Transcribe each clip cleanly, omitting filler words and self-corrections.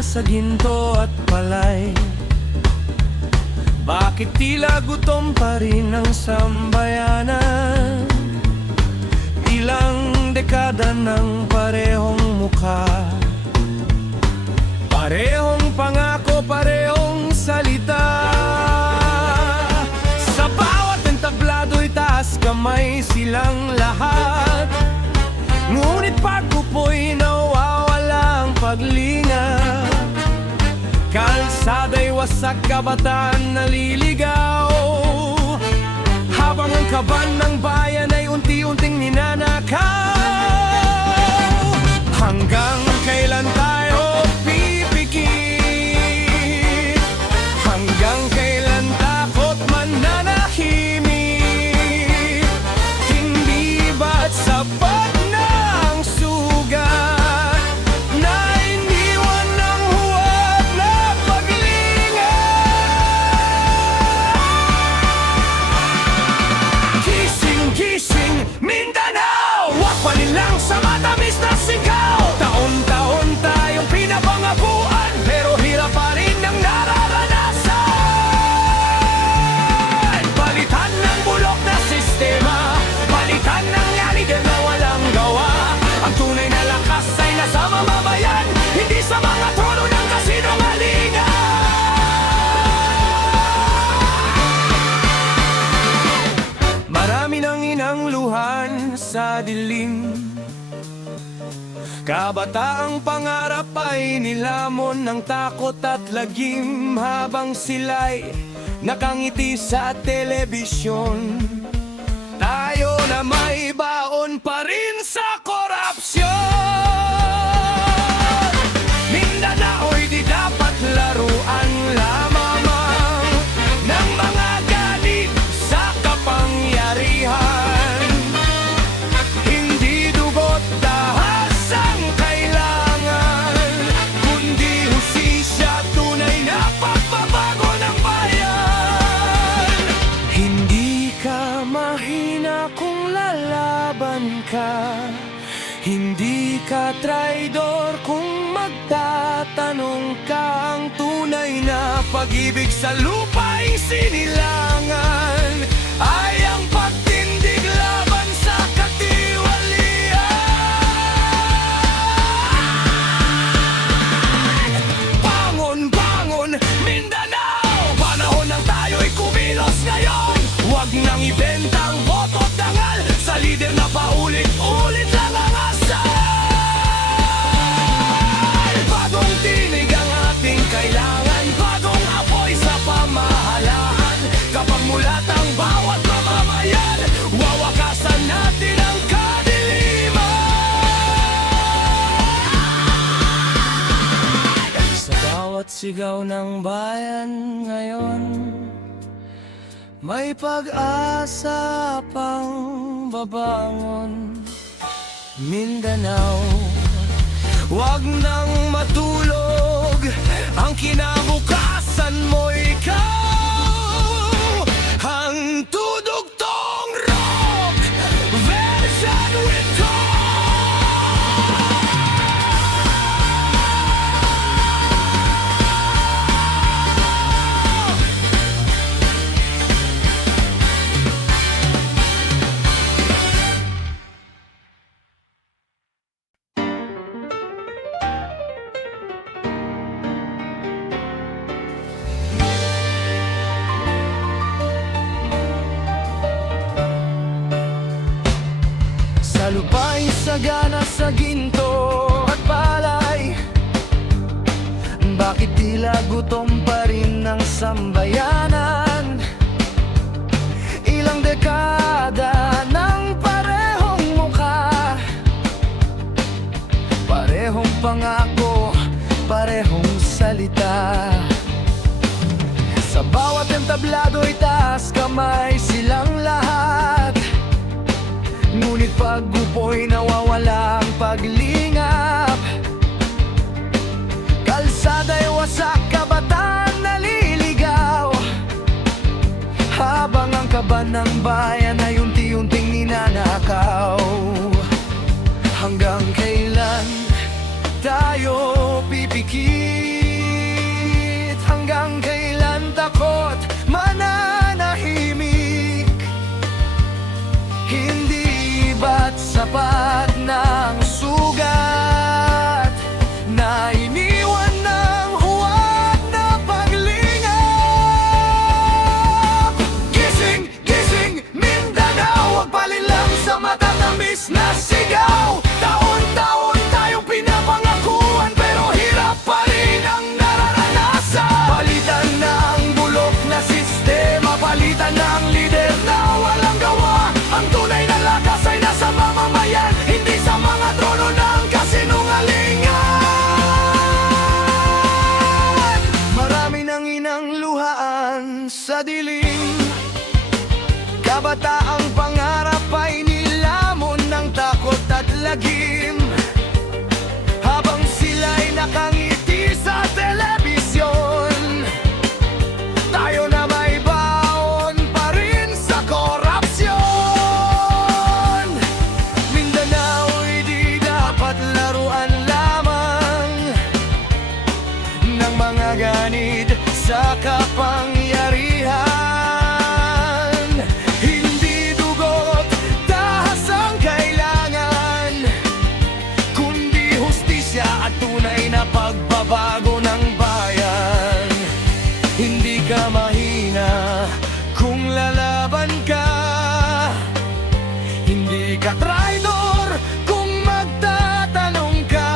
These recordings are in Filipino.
sa ginto at palay? Bakit tila gutom pa rin ang sambayanan? Ilang dekada ng parehong mukha, parehong pangako, parehong salita. Sa bawat entablado'y taas kamay silang lahat, ngunit pag-upo'y nawawala ang paglinga. Kalsada'y wasak, kabataan naliligaw, habang ang kaban ng bayan ay unti-unting ninanakaw. Hanggang kailan tayo pipikit? Hanggang kailan takot mananahimik? Hindi ba't sapat na ang sugat na iniwan ng huwad na paglinga? Gising, gising, Mindanao! Huwag pa nilang sa matamis na sigaw. Taon-taon tayong pinapangabuan, pero hirap pa rin ang nararanasan. Palitan ng bulok na sistema, palitan ng leader na walang gawa. Ang tunay na lakas ay nasa mamamayan, hindi sa mga trono ng kasinungalingan. Marami nang inangluhan sa dilim, kabataang pangarap ay nilamon ng takot at lagim, habang sila'y nakangiti sa telebisyon. Tayo na may baon pa rin sa korupsyon. Mindanao'y di dapat laruan lamang ng mga galit sa kapangyarihan. Hindi dugot dahas ang kailangan, kundi husisya, tunay na pagbabago ng bayan. Hindi ka mahina kung lalaban ka, hindi ka traidor kung magtatanong ka. Ang tunay na pag-ibig sa lupaing sinilangan ay ang pagtindig laban sa katiwalian. Bangon, bangon, Mindanao! Panahon ng tayo'y kumilos ngayon. Huwag nang ibenta ang boto't dangal sa lider na paulit-ulit lang ang asal. Bagong tinig ang ating kailangan, bagong apoy sa pamahalaan. Kapag mulat ang bawat mamamayan, wawakasan natin ang kadiliman. Sa bawat sigaw ng bayan ngayon, may pag-asa pang babangon. Mindanao, huwag nang matulog, ang kinabukasan mo ikaw. Ang tudugtong rock version with lupaing sagana sa ginto at palay. Bakit tila gutom pa rin ang sambayanan? Ilang dekada ng parehong mukha, parehong pangako, parehong salita. Sa bawat entablado'y taas kamay silang lahat, ngunit pag-upo'y nawawala ang paglingap. Kalsada'y wasak, kabataan naliligaw, habang ang kaban ng bayan ay unti-unting ninanakaw. Hanggang kailan tayo pipikit? madilim. Kabataang pangarap ay nilamon ng takot at lagim. Habang sila'y nakangiti sa telebisyon, tayo na may baon pa rin sa korupsyon. Mindanao'y di dapat laruan lamang ng mga ganid sa kapangyarihan. Hindi dugot dahas ang kailangan, kundi hustisya at tunay na pagbabago ng bayan. Hindi ka mahina kung lalaban ka, hindi ka traidor kung magtatanong ka.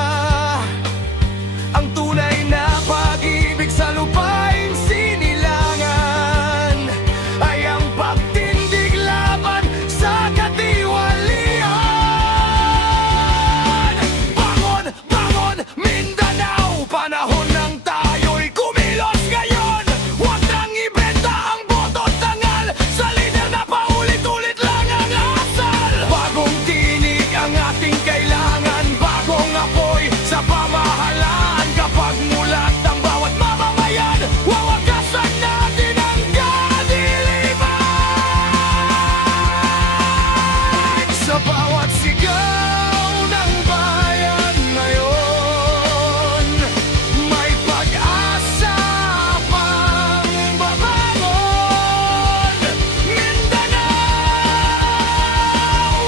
Ang tunay na pag-ibig sa lupaing sinilangan ay ang pagtindig laban sa katiwalian. Bangon, bangon, Mindanao! Panahon ng tayo'y kumilos ngayon. Huwag nang ibenta ang boto't tangal sa lider na paulit-ulit lang ang asal. Bagong tinig ang ating kailangan, bagong apoy sa pamahalaan. Kapag mulat ang bawat mamamayan, wawakasan natin ang kadiliman. Sa bawat sigaw ng bayan ngayon, may pag-asa pang babangon. Mindanao,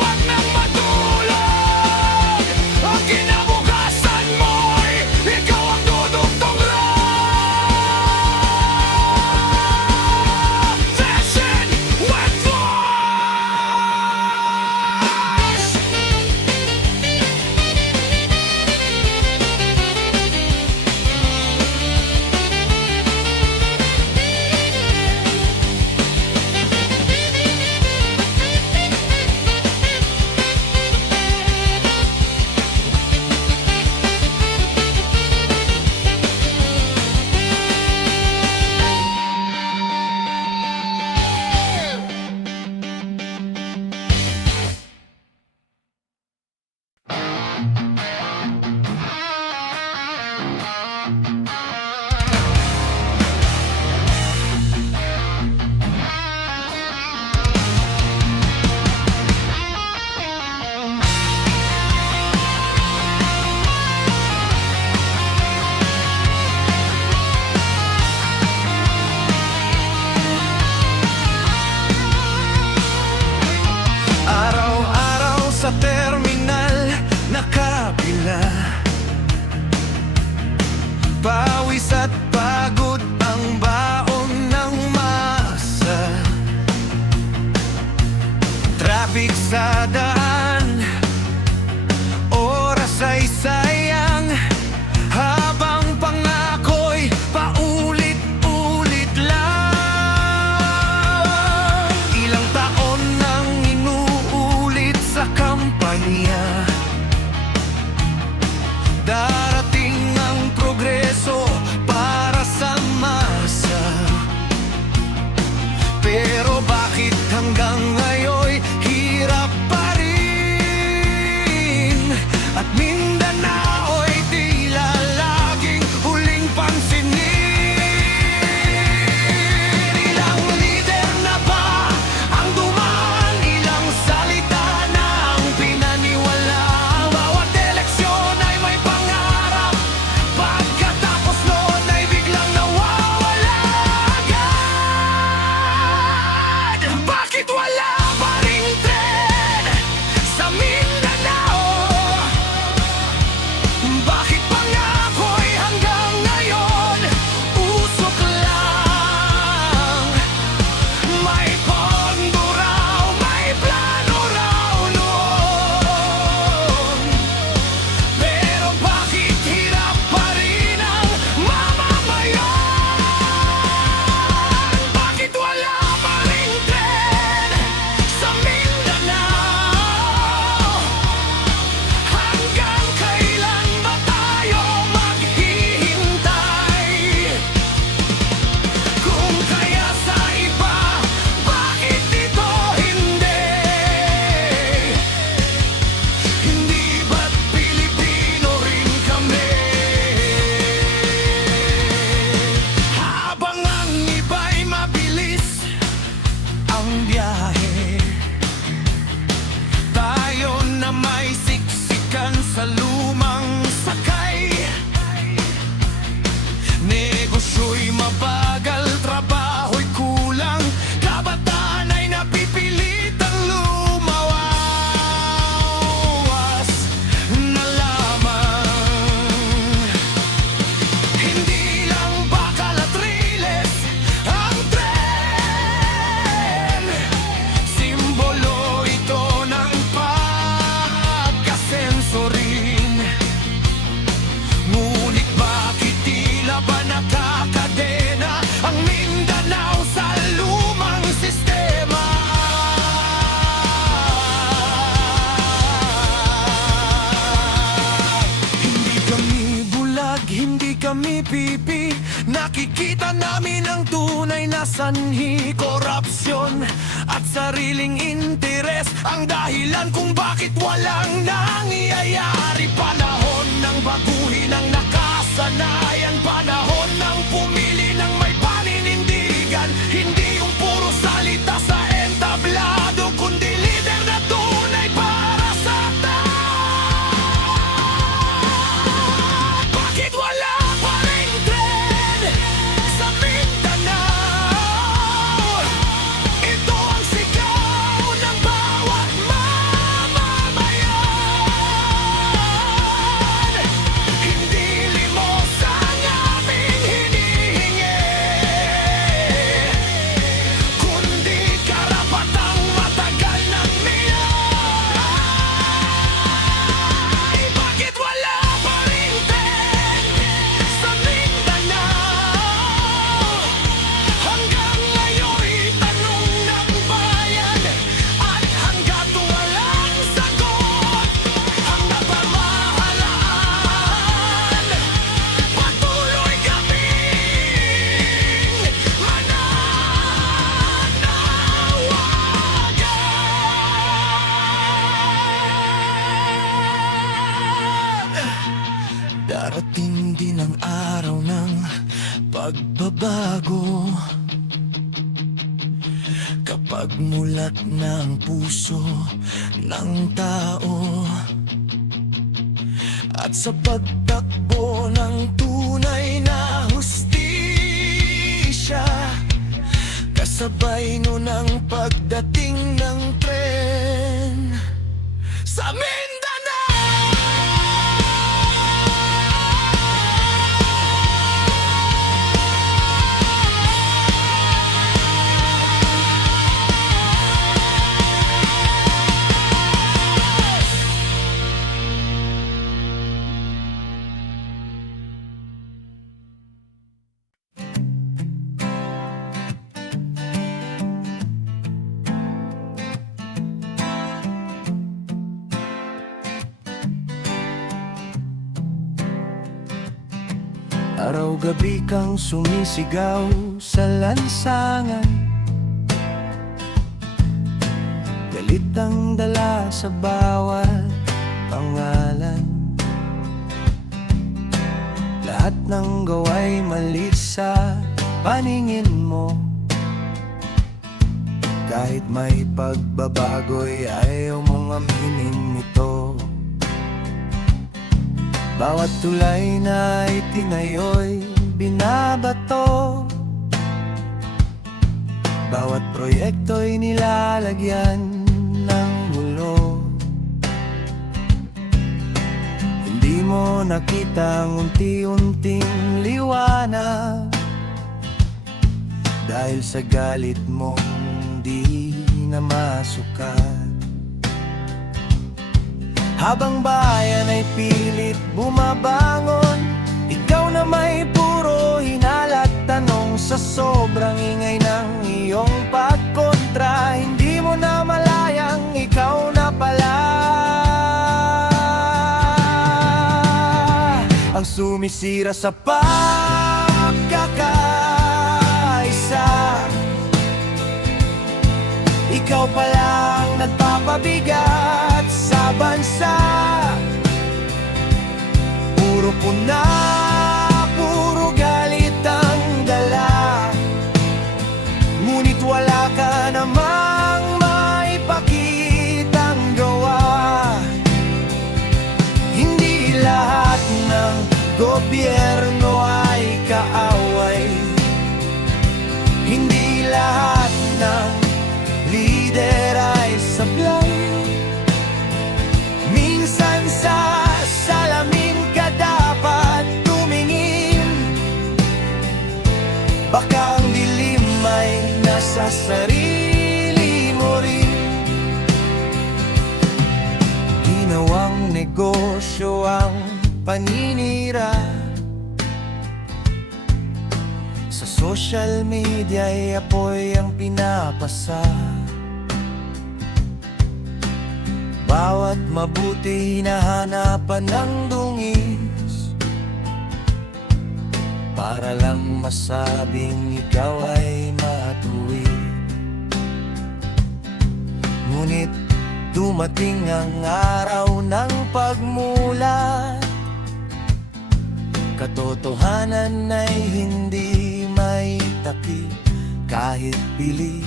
wag nang matulog. Ang kinabukasan mo'y ikaw ang dudugtong Session with Flash! Araw-araw sa terminal nakabila, pawis at pagod ang baon ng masa. Traffic sa daan, oras ay sayang, habang pangako'y paulit-ulit lang. Ilang taon nang inuulit sa kampanya, darating ang progreso para sa mabagal, trabaho'y kulang, kabataan ay napipilitang lumawas na lamang. Hindi lang bakal at riles ang tren, simbolo ito ng pagkasenso rin. Ngunit bakit tila ba nakakadena ang Mindanao sa lumang sistema? Hindi kami bulag, hindi kami pipi, nakikita namin ang tunay na sanhi. Korupsyon at sariling interes ang dahilan kung bakit walang nangyayari. Panahon ng baguhin ang nakasanayan, panahon ng pumili ng may paninindigan. Hindi yung puro salita sa entablado, kundi lider na tunay para sa tapat. Bakit wala pa rin tren sa Mindanao? Ito ang sigaw ng bawat mamamayan. Hindi limos ang aming hinihingi, kundi karapatang matagal ng nilay. Bakit wala pa rin tren sa Mindanao? Hanggang ngayon'y tanong ng bayan, at hanggat walang sagot ang napamahalaan, patuloy kaming mananawagan. Darating din ang araw ng pagbabago, kapag mulat ng puso ng tao, at sa pagtakbo ng tunay na hustisya, kasabay nun ang pagdating ng tren sa Mindanao. Araw-gabi kang sumisigaw sa lansangan, galit ang dala sa bawat pangalan. Lahat ng gawa'y mali sa paningin mo, kahit may pagbabago'y ayaw mong aminin ito. Bawat tulay na itinayo'y binabato, bawat proyekto'y nilalagyan ng gulo. Hindi mo nakita ang unti-unting liwanag, dahil sa galit mong di na masukat. Habang bayan ay pilit bumabangon, ikaw na may puro hinalat tanong. Sa sobrang ingay ng iyong pagkontra, hindi mo na malayang ikaw na pala ang sumisira sa pagkakaisa. Ikaw palang nagpapabigat sa bansa. Puro puna, puro galit ang dala, ngunit wala ka namang maipakitang gawa. Hindi lahat ng gobyerno ay kaaway, Baka ang dilim ay nasa sarili mo rin. Ginawang negosyo ang paninira. Sa social media ay apoy ang pinapasa. Bawat mabuti hinahanapan ng dungis, para lang masabing ikaw ay matuwid. Ngunit dumating ang araw ng pagmulat. Katotohanan ay hindi may takip kahit pilit.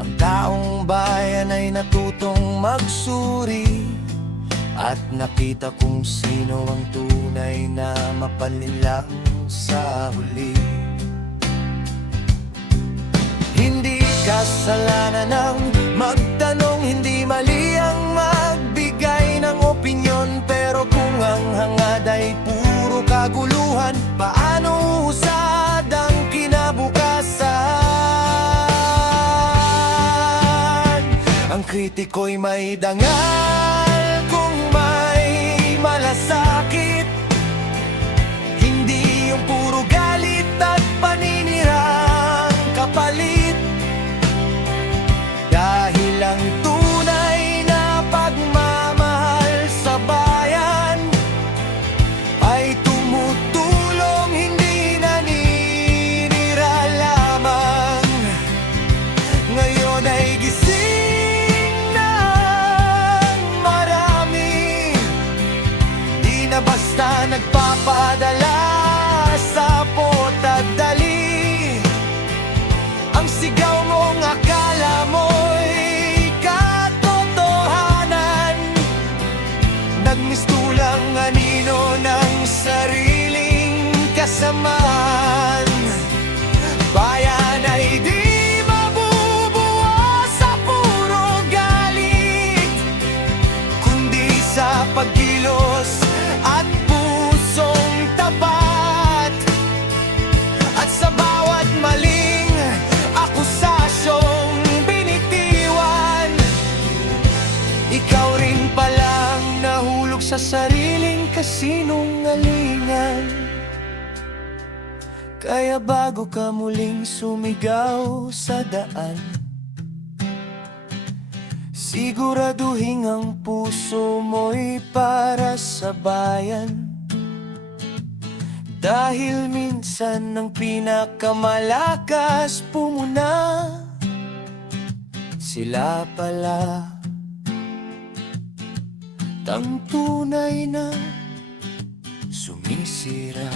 Ang taong bayan ay natutong magsuri, at nakita kung sino ang tunay na mapanlinlang sa huli. Hindi kasalanan ang magtanong, hindi mali ang magbigay ng opinyon. Pero kung ang hangad ay puro kaguluhan, paano usad ang kinabukasan? Ang kritiko'y may dangal kung may malasakit, hindi yung puro galit at paninirang kapalit. Dahil ang tunay na pagmamahal sa bayan ay tumutulong, hindi naninira lamang. Ngayon ay gising ng marami, di na basta nagpapadala sa pot at dali. Ang sigaw mong akala mo'y katotohanan, nagmistulang anino ng sariling kasamaan. Bayan ay di mabubuo sa puro galit, kundi sa pagkilos at pusong tapat. At sa bawat maling akusasyong binitiwan, ikaw rin palang nahulog sa sariling kasinungalingan. Kaya bago ka muling sumigaw sa daan, siguraduhin ang puso mo'y para sa bayan. Dahil minsan ang pinakamalakas pumuna, sila pala ang tunay na sumisira.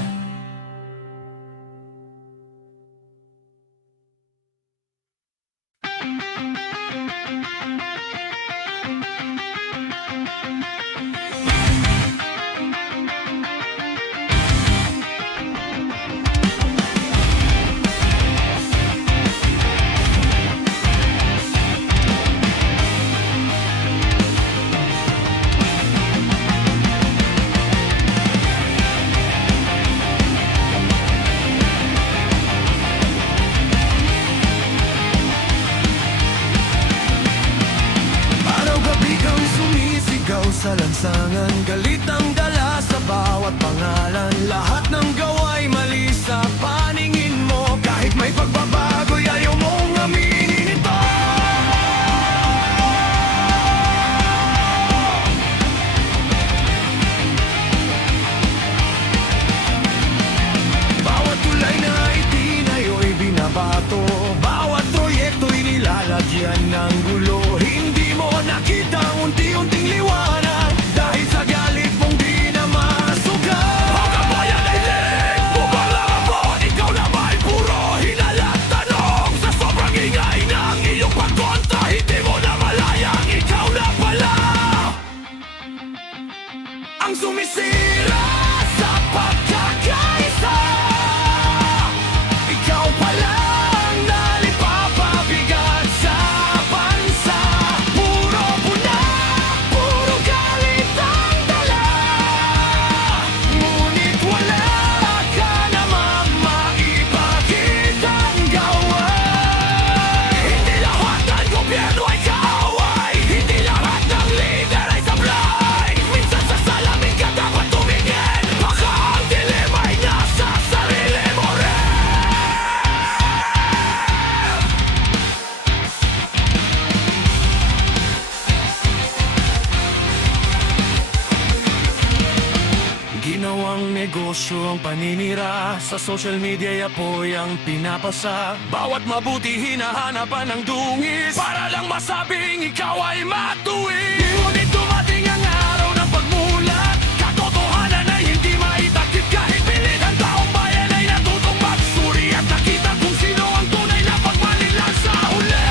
ang paninira. Sa social media apoy ang pinapasa. Bawat mabuti hinahanapan ng dungis para lang masabing ikaw ay matuwid. Ngunit dumating ang araw ng pagmulat. Katotohanan ay hindi maitakip kahit pilit. Ang taong bayan ay natutong magsuri at nakita kung sino ang tunay na pagmalilan sa huli.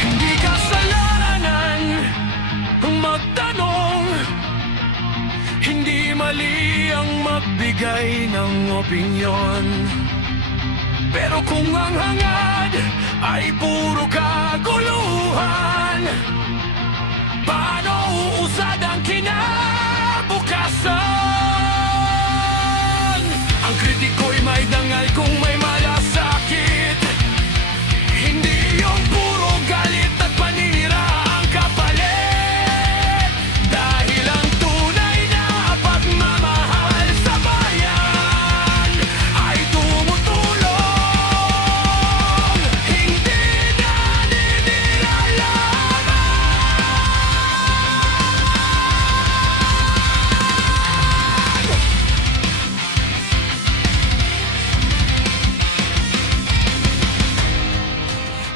Hindi kasalanan ang magtanong. Hindi mali ang magbigay ng opinyon. Pero kung ang hangad ay puro kaguluhan, paano uusad ang kinabukasan? Ang kritiko'y may dangal kung may malasakit. Hindi yung puro galit at panira ang kapalit. Dahil ang tunay na pagmamahal sa bayan ay tumutulong, hindi naninira lamang.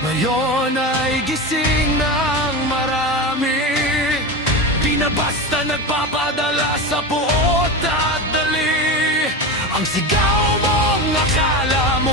Ngayon ay gising ng marami. Di na basta nagpapadala sa puot at dali. Ang sigaw mong akala